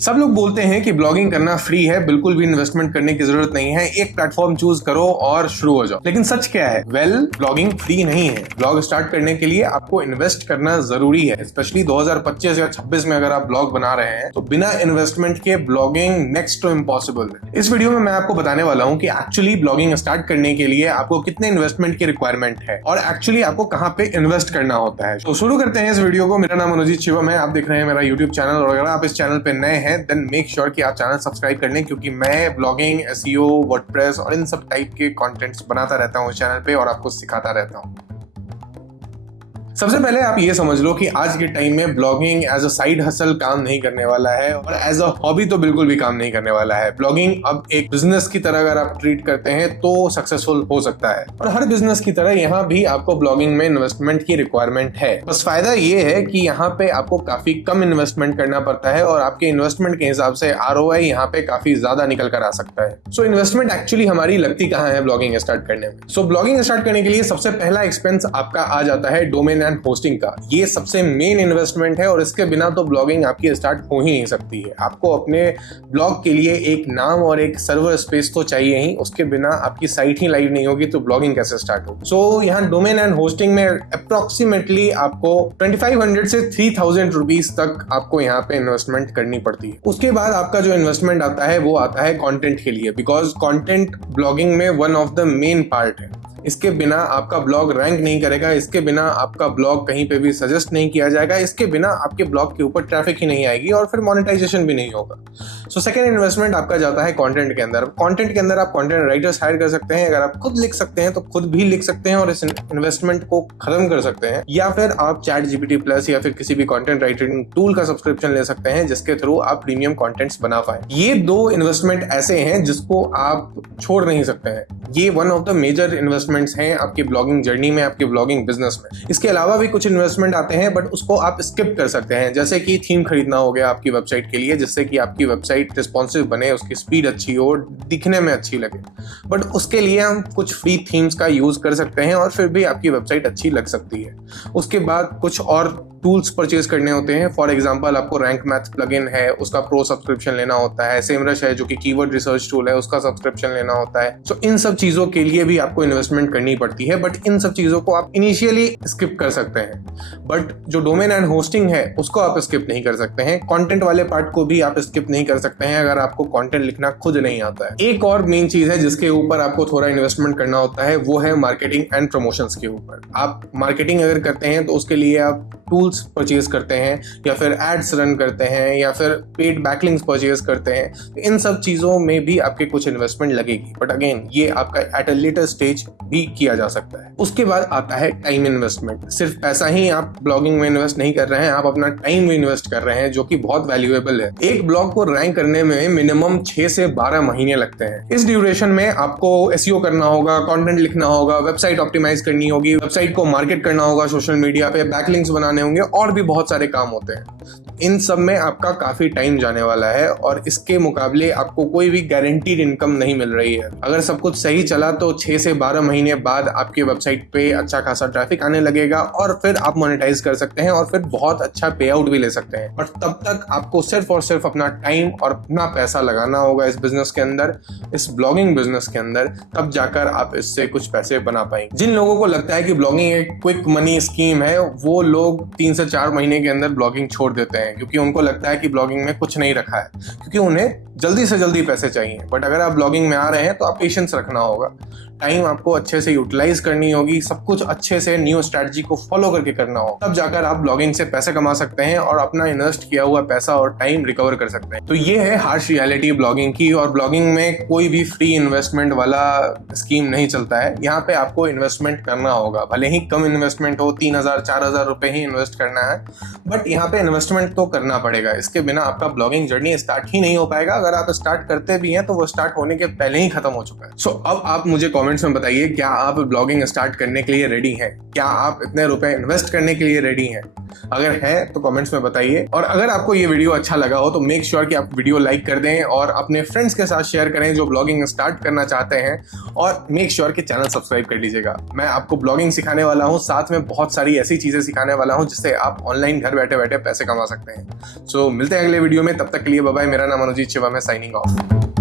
सब लोग बोलते हैं कि ब्लॉगिंग करना फ्री है, बिल्कुल भी इन्वेस्टमेंट करने की जरूरत नहीं है, एक प्लेटफॉर्म चूज करो और शुरू हो जाओ। लेकिन सच क्या है? ब्लॉगिंग फ्री नहीं है। ब्लॉग स्टार्ट करने के लिए आपको इन्वेस्ट करना जरूरी है। स्पेशली 2025 या 26 में अगर आप ब्लॉग बना रहे हैं तो बिना इन्वेस्टमेंट के ब्लॉगिंग नेक्स्ट टू इम्पॉसिबल है। इस वीडियो में मैं आपको बताने वाला हूँ कि एक्चुअली ब्लॉगिंग स्टार्ट करने के लिए आपको कितने इन्वेस्टमेंट की रिक्वायरमेंट है और एक्चुअली आपको कहाँ पे इन्वेस्ट करना होता है। तो शुरू करते हैं इस वीडियो को। मेरा नाम अनुजीत शिवम है, आप देख रहे हैं मेरा यूट्यूब चैनल, और अगर आप इस चैनल पे नए हैं देन मेक श्योर कि आप चैनल सब्सक्राइब कर लें, क्योंकि मैं ब्लॉगिंग, एसईओ, वर्डप्रेस और इन सब टाइप के कंटेंट्स बनाता रहता हूँ इस चैनल पे और आपको सिखाता रहता हूँ। सबसे पहले आप ये समझ लो कि आज के टाइम में blogging as a side hustle काम नहीं करने वाला है और एज अ हॉबी तो बिल्कुल भी काम नहीं करने वाला है। ब्लॉगिंग अब एक बिजनेस की तरह अगर आप ट्रीट करते हैं तो सक्सेसफुल हो सकता है, और हर बिजनेस की तरह यहाँ भी आपको ब्लॉगिंग में इन्वेस्टमेंट की रिक्वायरमेंट है। बस फायदा ये है कि यहाँ पे आपको काफी कम इन्वेस्टमेंट करना पड़ता है और आपके इन्वेस्टमेंट के हिसाब से ROI यहाँ पे काफी ज्यादा निकल कर आ सकता है। सो इन्वेस्टमेंट एक्चुअली हमारी लगती कहाँ है ब्लॉगिंग स्टार्ट करने में? सो ब्लॉगिंग स्टार्ट करने के लिए सबसे पहला एक्सपेंस आपका आ जाता है डोमेन एंड होस्टिंग का। ये सबसे मेन इन्वेस्टमेंट है और इसके बिना तो ब्लॉगिंग आपकी स्टार्ट हो ही नहीं सकती है। आपको अपने ब्लॉग के लिए एक नाम और एक सर्वर स्पेस तो चाहिए ही, उसके बिना आपकी साइट ही लाइव नहीं होगी तो ब्लॉगिंग कैसे स्टार्ट होगी। सो यहाँ डोमेन एंड होस्टिंग में अप्रोक्सीमेटली आपको 2500 से 3000 रुपीज तक आपको यहाँ पे इन्वेस्टमेंट करनी पड़ती है। उसके बाद आपका जो इन्वेस्टमेंट आता है वो आता है कंटेंट के लिए, बिकॉज कंटेंट ब्लॉगिंग में one of the main part है। इसके बिना आपका ब्लॉग रैंक नहीं करेगा, इसके बिना आपका ब्लॉग कहीं पे भी सजेस्ट नहीं किया जाएगा, इसके बिना आपके ब्लॉग के ऊपर ट्रैफिक ही नहीं आएगी और फिर मोनेटाइजेशन भी नहीं होगा। सो सेकंड इन्वेस्टमेंट आपका जाता है कंटेंट के अंदर। कंटेंट के अंदर आप कंटेंट राइटर्स हायर कर सकते हैं। अगर आप खुद लिख सकते हैं तो खुद भी लिख सकते हैं और इस इन्वेस्टमेंट को खत्म कर सकते हैं, या फिर आप ChatGPT प्लस या फिर किसी भी कंटेंट राइटिंग टूल का सब्सक्रिप्शन ले सकते हैं जिसके थ्रू आप प्रीमियम कंटेंट्स बना पाए। ये दो इन्वेस्टमेंट ऐसे हैं जिसको आप छोड़ नहीं सकते हैं। ये one of the major investments हैं आपकी ब्लॉगिंग जर्नी में, आपके ब्लॉगिंग बिजनेस में। इसके अलावा भी कुछ इन्वेस्टमेंट आते हैं बट उसको आप स्किप कर सकते हैं, जैसे कि थीम खरीदना हो गया आपकी वेबसाइट के लिए, जिससे कि आपकी वेबसाइट रिस्पॉन्सिव बने, उसकी स्पीड अच्छी हो, दिखने में अच्छी लगे। बट उसके लिए हम कुछ फ्री थीम्स का यूज कर सकते हैं और फिर भी आपकी वेबसाइट अच्छी लग सकती है। उसके बाद कुछ और टूल्स परचेज करने होते हैं। फॉर एग्जांपल आपको रैंक मैथ प्लगइन है, उसका प्रो सब्सक्रिप्शन लेना होता है। सेमरश है जो कि कीवर्ड रिसर्च टूल है, उसका सब्सक्रिप्शन लेना होता है। सो इन सब चीजों के लिए भी आपको इन्वेस्टमेंट करनी पड़ती है, बट इन सब चीजों को आप इनिशियली स्किप कर सकते हैं। बट जो डोमेन एंड होस्टिंग है उसको आप स्किप नहीं कर सकते हैं। कंटेंट वाले पार्ट को भी आप स्किप नहीं कर सकते हैं अगर आपको कंटेंट लिखना खुद नहीं आता है। एक और मेन चीज है जिसके ऊपर आपको थोड़ा इन्वेस्टमेंट करना होता है, वो है मार्केटिंग एंड प्रमोशंस के ऊपर। आप मार्केटिंग अगर करते हैं तो उसके लिए आप टूल्स परचेज करते हैं या फिर एड्स रन करते हैं या फिर पेड बैकलिंक्स परचेज करते हैं। तो इन सब चीजों में भी आपके कुछ इन्वेस्टमेंट लगेगी, बट अगेन ये आपका एट अ लेटर स्टेज भी किया जा सकता है। उसके बाद आता है टाइम इन्वेस्टमेंट। सिर्फ पैसा ही आप ब्लॉगिंग में इन्वेस्ट नहीं कर रहे हैं, आप अपना टाइम भी इन्वेस्ट कर रहे हैं, जो कि बहुत वैल्यूएबल है। एक ब्लॉग को रैंक करने में मिनिमम 6 से 12 महीने लगते हैं। इस ड्यूरेशन में आपको एसईओ करना होगा, कंटेंट लिखना होगा, वेबसाइट ऑप्टिमाइज करनी होगी, वेबसाइट को मार्केट करना होगा सोशल मीडिया पे, बैकलिंक्स बनाने होंगे और भी बहुत सारे काम होते हैं। इन सब में आपका काफी टाइम जाने वाला है और इसके मुकाबले आपको कोई भी गारंटीड इनकम नहीं मिल रही है। अगर सब कुछ सही चला तो 6 से 12 महीने बाद आपके वेबसाइट पे अच्छा खासा ट्रैफिक आने लगेगा और फिर आप मोनेटाइज कर सकते हैं और फिर बहुत अच्छा पे आउट भी ले सकते हैं। बट तब तक आपको सिर्फ और सिर्फ अपना टाइम और अपना पैसा लगाना होगा इस बिजनेस के अंदर, इस ब्लॉगिंग बिजनेस के अंदर, तब जाकर आप इससे कुछ पैसे बना पाएंगे। जिन लोगों को लगता है कि ब्लॉगिंग एक क्विक मनी स्कीम है, वो लोग 3 से 4 महीने के अंदर ब्लॉगिंग छोड़ देते हैं, क्योंकि उनको लगता है कि ब्लॉगिंग में कुछ नहीं रखा है, क्योंकि उन्हें जल्दी से जल्दी पैसे चाहिए। बट अगर आप ब्लॉगिंग में आ रहे हैं तो आप पेशेंस रखना होगा, टाइम आपको अच्छे से यूटिलाइज करनी होगी, सब कुछ अच्छे से न्यू स्ट्रेटजी को फॉलो करके करना होगा, तब जाकर आप ब्लॉगिंग से पैसे कमा सकते हैं और अपना इन्वेस्ट किया हुआ पैसा और टाइम रिकवर कर सकते हैं। तो ये है हार्श रियलिटी ब्लॉगिंग की, और ब्लॉगिंग में कोई भी फ्री इन्वेस्टमेंट वाला स्कीम नहीं चलता है। यहाँ पे आपको इन्वेस्टमेंट करना होगा, भले ही कम इन्वेस्टमेंट हो, 3000-4000 रुपए ही इन्वेस्ट करना है, बट यहाँ पे इन्वेस्टमेंट तो करना पड़ेगा। इसके बिना आपका ब्लॉगिंग जर्नी स्टार्ट ही नहीं हो पाएगा। अगर आप स्टार्ट करते भी हैं तो वो स्टार्ट होने के पहले ही खत्म हो चुका है। सो अब आप मुझे कमेंट्स में बताइए, क्या आप ब्लॉगिंग स्टार्ट करने के लिए रेडी हैं? क्या आप इतने रुपए इन्वेस्ट करने के लिए रेडी हैं? अगर है तो कमेंट्स में बताइए। और अगर आपको ये वीडियो अच्छा लगा हो तो मेक श्योर कि आप वीडियो लाइक कर दें और अपने फ्रेंड्स के साथ शेयर करें जो ब्लॉगिंग स्टार्ट करना चाहते हैं, और मेक श्योर कि चैनल सब्सक्राइब कर लीजिएगा। मैं आपको ब्लॉगिंग सिखाने वाला हूँ, साथ में बहुत सारी ऐसी चीजें सिखाने वाला हूँ जिससे से आप ऑनलाइन घर बैठे बैठे पैसे कमा सकते हैं। सो मिलते हैं अगले वीडियो में, तब तक के लिए बाय बाय। मेरा नाम अनुजीत शिवम है, साइनिंग ऑफ।